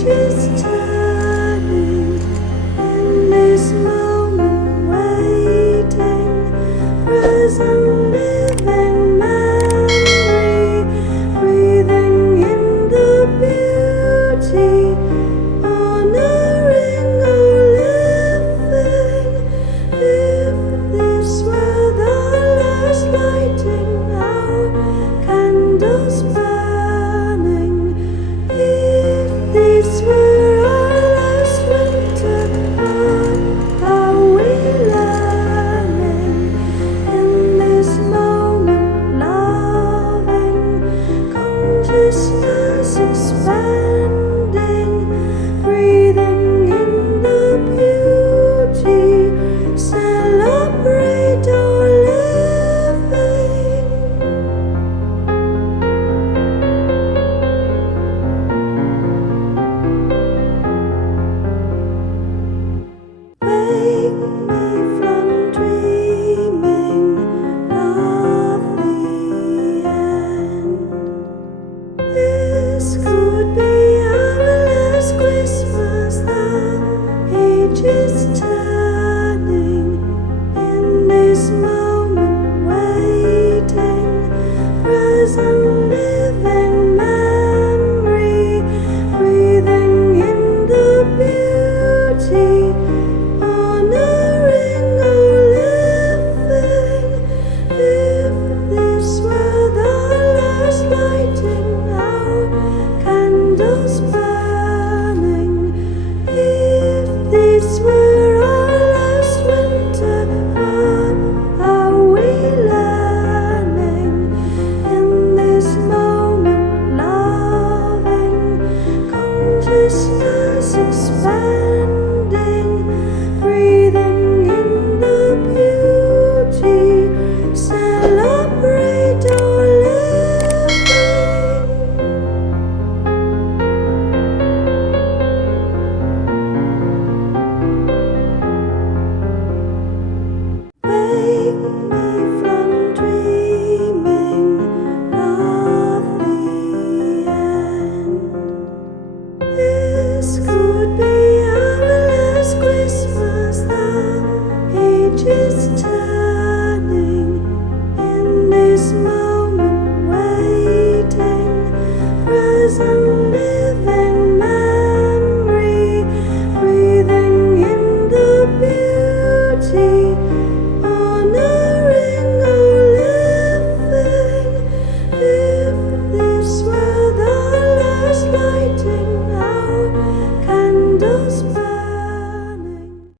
Just turning in this moment, waiting, present, living memory, breathing in the beauty, honoring or living. If this were the last lighting, our candles burning. If this were our last winter, what are we learning in this moment? Loving, consciousness expanding, breathing in the beauty, celebrate our living. Wake me from dreaming of the end. This could be our last Christmas. The age is turning in this moment, waiting, present, living memory, breathing in the beauty, honoring or living. If this were the last lighting, our candles burning. If this were our last winter, what are we learning in this moment? Loving, consciousness expanding.